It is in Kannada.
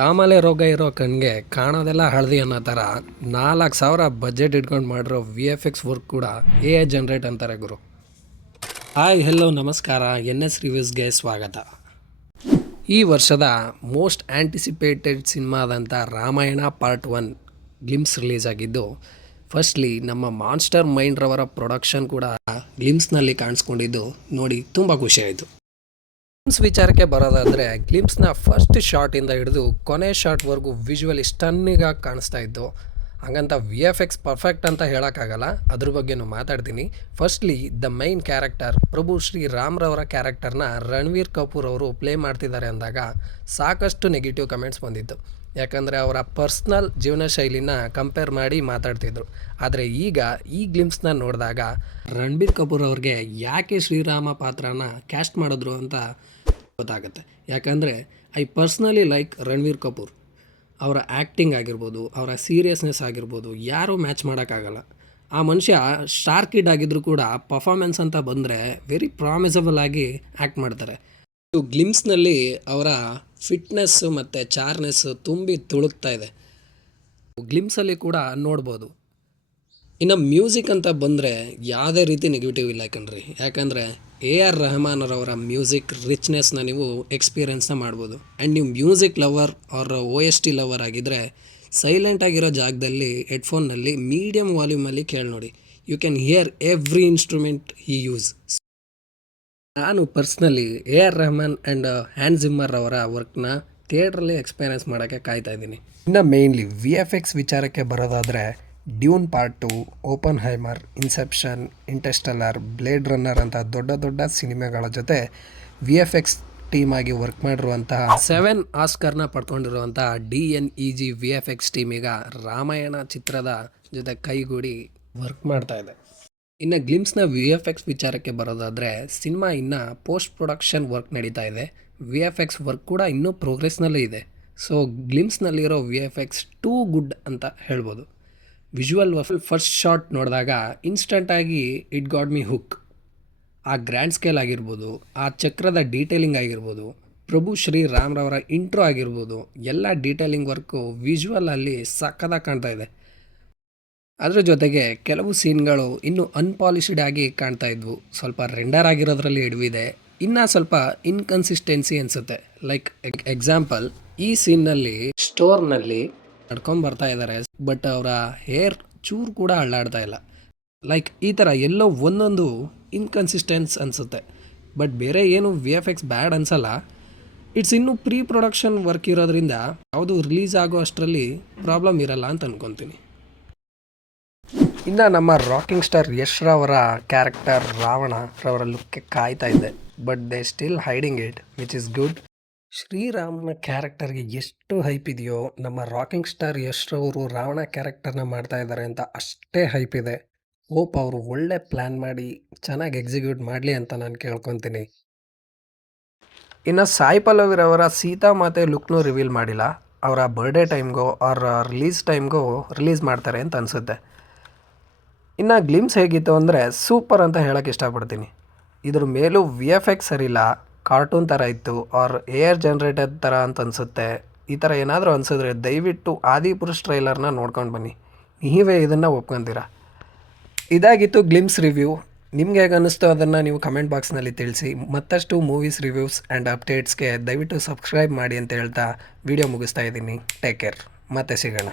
ಕಾಮಾಲೆ ರೋಗ ಇರೋ ಕಣ್ಣಿಗೆ ಕಾಣೋದೆಲ್ಲ ಹಳದಿ ಅನ್ನೋ ಥರ 4,000 ಬಜೆಟ್ ಇಟ್ಕೊಂಡು ಮಾಡಿರೋ VFX ವರ್ಕ್ ಕೂಡ AI ಜನ್ರೇಟ್ ಅಂತಾರೆ ಗುರು. ಹಾಯ್ ಹೆಲೋ ನಮಸ್ಕಾರ, NS ರಿವ್ಯೂಸ್ಗೆ ಸ್ವಾಗತ. ಈ ವರ್ಷದ ಮೋಸ್ಟ್ ಆ್ಯಂಟಿಸಿಪೇಟೆಡ್ ಸಿನಿಮಾದಂಥ ರಾಮಾಯಣ ಪಾರ್ಟ್ 1 ಗ್ಲಿಮ್ಸ್ ರಿಲೀಸ್ ಆಗಿದ್ದು, ಫಸ್ಟ್ಲಿ ನಮ್ಮ ಮಾನ್ಸ್ಟರ್ ಮೈಂಡ್ ರವರ ಪ್ರೊಡಕ್ಷನ್ ಕೂಡ ಗ್ಲಿಮ್ಸ್ನಲ್ಲಿ ಕಾಣಿಸ್ಕೊಂಡಿದ್ದು ನೋಡಿ ತುಂಬ ಖುಷಿಯಾಯಿತು. ಗ್ಲಿಮ್ಸ್ ವಿಚಾರಕ್ಕೆ ಬರೋದಾದರೆ ಗ್ಲಿಮ್ಸ್ನ ಫಸ್ಟ್ ಶಾಟಿಂದ ಹಿಡಿದು ಕೊನೆ ಶಾಟ್ವರೆಗೂ ವಿಜುವಲಿ ಸ್ಟನ್ನಿಗಾಗಿ ಕಾಣಿಸ್ತಾ ಇದ್ದು, ಹಾಗಂತ VFX ಪರ್ಫೆಕ್ಟ್ ಅಂತ ಹೇಳೋಕ್ಕಾಗಲ್ಲ, ಅದ್ರ ಬಗ್ಗೆನೂ ಮಾತಾಡ್ತೀನಿ. ಫಸ್ಟ್ಲಿ ದ ಮೈನ್ ಕ್ಯಾರೆಕ್ಟರ್ ಪ್ರಭು ಶ್ರೀ ರಾಮ್ರವರ ಕ್ಯಾರೆಕ್ಟರ್ನ ರಣವೀರ್ ಕಪೂರ್ ಅವರು ಪ್ಲೇ ಮಾಡ್ತಿದ್ದಾರೆ ಅಂದಾಗ ಸಾಕಷ್ಟು ನೆಗೆಟಿವ್ ಕಮೆಂಟ್ಸ್ ಬಂದಿತ್ತು. ಯಾಕಂದರೆ ಅವರ ಪರ್ಸ್ನಲ್ ಜೀವನ ಶೈಲಿನ ಕಂಪೇರ್ ಮಾಡಿ ಮಾತಾಡ್ತಿದ್ರು. ಆದರೆ ಈಗ ಈ ಗ್ಲಿಮ್ಸ್ನ ನೋಡಿದಾಗ ರಣಬೀರ್ ಕಪೂರ್ ಅವ್ರಿಗೆ ಯಾಕೆ ಶ್ರೀರಾಮ ಪಾತ್ರನ ಕ್ಯಾಸ್ಟ್ ಮಾಡಿದ್ರು ಅಂತ ಗೊತ್ತಾಗುತ್ತೆ. ಯಾಕಂದರೆ I personally like Ranveer Kapoor. ಅವರ ಆ್ಯಕ್ಟಿಂಗ್ ಆಗಿರ್ಬೋದು, ಅವರ ಸೀರಿಯಸ್ನೆಸ್ ಆಗಿರ್ಬೋದು, ಯಾರೂ ಮ್ಯಾಚ್ ಮಾಡೋಕ್ಕಾಗಲ್ಲ. ಆ ಮನುಷ್ಯ ಸ್ಟಾರ್ ಕಿಡ್ ಆಗಿದ್ದರೂ ಕೂಡ ಪರ್ಫಾರ್ಮೆನ್ಸ್ ಅಂತ ಬಂದರೆ ವೆರಿ ಪ್ರಾಮಿಸಬಲ್ ಆಗಿ ಆ್ಯಕ್ಟ್ ಮಾಡ್ತಾರೆ. ಗ್ಲಿಮ್ಸ್ನಲ್ಲಿ ಅವರ ಫಿಟ್ನೆಸ್ಸು ಮತ್ತು ಚಾರ್ನೆಸ್ಸು ತುಂಬಿ ತುಳುಕ್ತಾ ಇದೆ. ಗ್ಲಿಮ್ಸಲ್ಲಿ ಕೂಡ ನೋಡ್ಬೋದು. ಇನ್ನು ಮ್ಯೂಸಿಕ್ ಅಂತ ಬಂದರೆ ಯಾವುದೇ ರೀತಿ ನೆಗೆಟಿವ್ ಇಲ್ಲ ಕಣ್ರಿ. ಯಾಕಂದರೆ AR ರೆಹಮಾನರವರ ಮ್ಯೂಸಿಕ್ ರಿಚ್ನೆಸ್ನ ನೀವು ಎಕ್ಸ್ಪೀರಿಯೆನ್ಸ್ನ ಮಾಡ್ಬೋದು. ಆ್ಯಂಡ್ ನೀವು music lover or OST lover ಆಗಿದ್ದರೆ ಸೈಲೆಂಟ್ ಆಗಿರೋ ಜಾಗದಲ್ಲಿ ಹೆಡ್ಫೋನ್ನಲ್ಲಿ ಮೀಡಿಯಮ್ ವಾಲ್ಯೂಮಲ್ಲಿ ಕೇಳಿ ನೋಡಿ. You can hear every instrument he use. ನಾನು personally AR Rahman and Hans Zimmer ಅವರ ವರ್ಕ್ನ ಥಿಯೇಟ್ರಲ್ಲಿ ಎಕ್ಸ್ಪೀರಿಯೆನ್ಸ್ ಮಾಡೋಕ್ಕೆ ಕಾಯ್ತಾ ಇದ್ದೀನಿ. ಇನ್ನು ಮೇಯ್ನ್ಲಿ VFX ವಿಚಾರಕ್ಕೆ ಬರೋದಾದರೆ Dune part 2, Oppenheimer, Inception, Interstellar, Blade Runner ಅಂತ ದೊಡ್ಡ ದೊಡ್ಡ ಸಿನಿಮಾಗಳ ಜೊತೆ VFX ಟೀಮ್ ಆಗಿ ವರ್ಕ್ ಮಾಡಿರುವಂತಹ 7 ಆಸ್ಕರ್ನ ಪಡ್ಕೊಂಡಿರುವಂತಹ DNEG VFX ಟೀಮ್ ಈಗ ರಾಮಾಯಣ ಚಿತ್ರದ ಜೊತೆ ಕೈಗೂಡಿ ವರ್ಕ್ ಮಾಡ್ತಾ ಇದೆ. ಇನ್ನು ಗ್ಲಿಮ್ಸ್ನ VFX ವಿಚಾರಕ್ಕೆ ಬರೋದಾದರೆ ಸಿನಿಮಾ ಇನ್ನು ಪೋಸ್ಟ್ ಪ್ರೊಡಕ್ಷನ್ ವರ್ಕ್ ನಡೀತಾ ಇದೆ. VFX ವರ್ಕ್ ಕೂಡ ಇನ್ನೂ ಪ್ರೋಗ್ರೆಸ್ನಲ್ಲೇ ಇದೆ. ಸೊ ಗ್ಲಿಮ್ಸ್ನಲ್ಲಿರೋ VFX ಟೂ ಗುಡ್ ಅಂತ ಹೇಳ್ಬೋದು. ವಿಜುವಲ್ ಫಸ್ಟ್ ಶಾಟ್ ನೋಡಿದಾಗ ಇನ್ಸ್ಟಂಟಾಗಿ ಇಟ್ ಗಾಟ್ ಮಿ ಹುಕ್. ಆ ಗ್ರ್ಯಾಂಡ್ ಸ್ಕೇಲ್ ಆಗಿರ್ಬೋದು, ಆ ಚಕ್ರದ ಡೀಟೇಲಿಂಗ್ ಆಗಿರ್ಬೋದು, ಪ್ರಭು ಶ್ರೀ ರಾಮ್ರವರ ಇಂಟ್ರೋ ಆಗಿರ್ಬೋದು, ಎಲ್ಲ ಡೀಟೇಲಿಂಗ್ ವರ್ಕು ವಿಜುವಲಲ್ಲಿ ಸಕ್ಕದಾಗಿ ಕಾಣ್ತಾ ಇದೆ. ಅದ್ರ ಜೊತೆಗೆ ಕೆಲವು ಸೀನ್ಗಳು ಇನ್ನೂ ಅನ್ಪಾಲಿಷ್ಡ್ ಆಗಿ ಕಾಣ್ತಾ ಇದ್ವು. ಸ್ವಲ್ಪ ರೆಂಡರ್ ಆಗಿರೋದ್ರಲ್ಲಿ ಎಡವಿದೆ. ಇನ್ನೂ ಸ್ವಲ್ಪ ಇನ್ಕನ್ಸಿಸ್ಟೆನ್ಸಿ ಅನಿಸುತ್ತೆ. ಲೈಕ್ ಎಕ್ಸಾಂಪಲ್, ಈ ಸೀನ್ನಲ್ಲಿ ಸ್ಟೋರ್ನಲ್ಲಿ ನಡ್ಕೊಂಡು ಬರ್ತಾ ಇದ್ದಾರೆ, ಬಟ್ ಅವರ ಹೇರ್ ಚೂರು ಕೂಡ ಅಳ್ಳಾಡ್ತಾ ಇಲ್ಲ. ಲೈಕ್ ಈ ಥರ ಎಲ್ಲೋ ಒಂದೊಂದು ಇನ್ಕನ್ಸಿಸ್ಟೆನ್ಸ್ ಅನಿಸುತ್ತೆ. ಬಟ್ ಬೇರೆ ಏನು VFX ಬ್ಯಾಡ್ ಅನಿಸಲ್ಲ. ಇಟ್ಸ್ ಇನ್ನೂ ಪ್ರೀ ಪ್ರೊಡಕ್ಷನ್ ವರ್ಕ್ ಇರೋದ್ರಿಂದ ಯಾವುದು ರಿಲೀಸ್ ಆಗೋ ಅಷ್ಟರಲ್ಲಿ ಪ್ರಾಬ್ಲಮ್ ಇರಲ್ಲ ಅಂತ ಅನ್ಕೊತೀನಿ. ಇನ್ನು ನಮ್ಮ ರಾಕಿಂಗ್ ಸ್ಟಾರ್ ಯಶ್ ರವರ ಕ್ಯಾರೆಕ್ಟರ್ ರಾವಣ ರವರ ಲುಕ್ಗೆ ಕಾಯ್ತಾ ಇದ್ದೆ, but they still hiding it, which is good. ಶ್ರೀರಾಮನ ಕ್ಯಾರೆಕ್ಟರ್ಗೆ ಎಷ್ಟು ಹೈಪ್ ಇದೆಯೋ, ನಮ್ಮ ರಾಕಿಂಗ್ ಸ್ಟಾರ್ ಯಶ್ ರವರು ರಾವಣ ಕ್ಯಾರೆಕ್ಟರ್ನ ಮಾಡ್ತಾ ಇದ್ದಾರೆ ಅಂತ ಅಷ್ಟೇ ಹೈಪ್ ಇದೆ. ಹೋಪ್ ಅವರು ಒಳ್ಳೆ ಪ್ಲ್ಯಾನ್ ಮಾಡಿ ಚೆನ್ನಾಗಿ ಎಕ್ಸಿಕ್ಯೂಟ್ ಮಾಡಲಿ ಅಂತ ನಾನು ಕೇಳ್ಕೊತೀನಿ. ಇನ್ನು ಸಾಯಿ ಪಲ್ಲವಿರವರ ಸೀತಾ ಮಾತೆ ಲುಕ್ನೂ ರಿವೀಲ್ ಮಾಡಿಲ್ಲ. ಅವರ ಬರ್ಡೇ ಟೈಮ್ಗೋ ಅವ್ರ ರಿಲೀಸ್ ಟೈಮ್ಗೋ ರಿಲೀಸ್ ಮಾಡ್ತಾರೆ ಅಂತ ಅನಿಸುತ್ತೆ. ಇನ್ನು ಗ್ಲಿಮ್ಸ್ ಹೇಗಿತ್ತು ಅಂದರೆ ಸೂಪರ್ ಅಂತ ಹೇಳೋಕ್ಕೆ ಇಷ್ಟಪಡ್ತೀನಿ. ಇದ್ರ ಮೇಲೂ VFX ಸರಿಯಿಲ್ಲ, ಕಾರ್ಟೂನ್ ಥರ ಇತ್ತು, ಆರ್ AR ಜನ್ರೇಟೆಡ್ ಥರ ಅಂತ ಅನಿಸುತ್ತೆ. ಈ ಥರ ಏನಾದರೂ ಅನಿಸಿದ್ರೆ ದಯವಿಟ್ಟು ಆದಿಪುರುಷ್ ಟ್ರೈಲರ್ನ ನೋಡ್ಕೊಂಡು ಬನ್ನಿ, ನೀವೇ ಇದನ್ನು ಒಪ್ಕೊತೀರಾ. ಇದಾಗಿತ್ತು ಗ್ಲಿಮ್ಸ್ ರಿವ್ಯೂ. ನಿಮ್ಗೆ ಹೇಗೆ ಅನ್ನಿಸ್ತು ಅದನ್ನು ನೀವು ಕಮೆಂಟ್ ಬಾಕ್ಸ್ನಲ್ಲಿ ತಿಳಿಸಿ. ಮತ್ತಷ್ಟು ಮೂವೀಸ್ ರಿವ್ಯೂಸ್ ಆ್ಯಂಡ್ ಅಪ್ಡೇಟ್ಸ್ಗೆ ದಯವಿಟ್ಟು ಸಬ್ಸ್ಕ್ರೈಬ್ ಮಾಡಿ ಅಂತ ಹೇಳ್ತಾ ವಿಡಿಯೋ ಮುಗಿಸ್ತಾ ಇದ್ದೀನಿ. ಟೇಕ್ ಕೇರ್, ಮತ್ತೆ ಸಿಗೋಣ.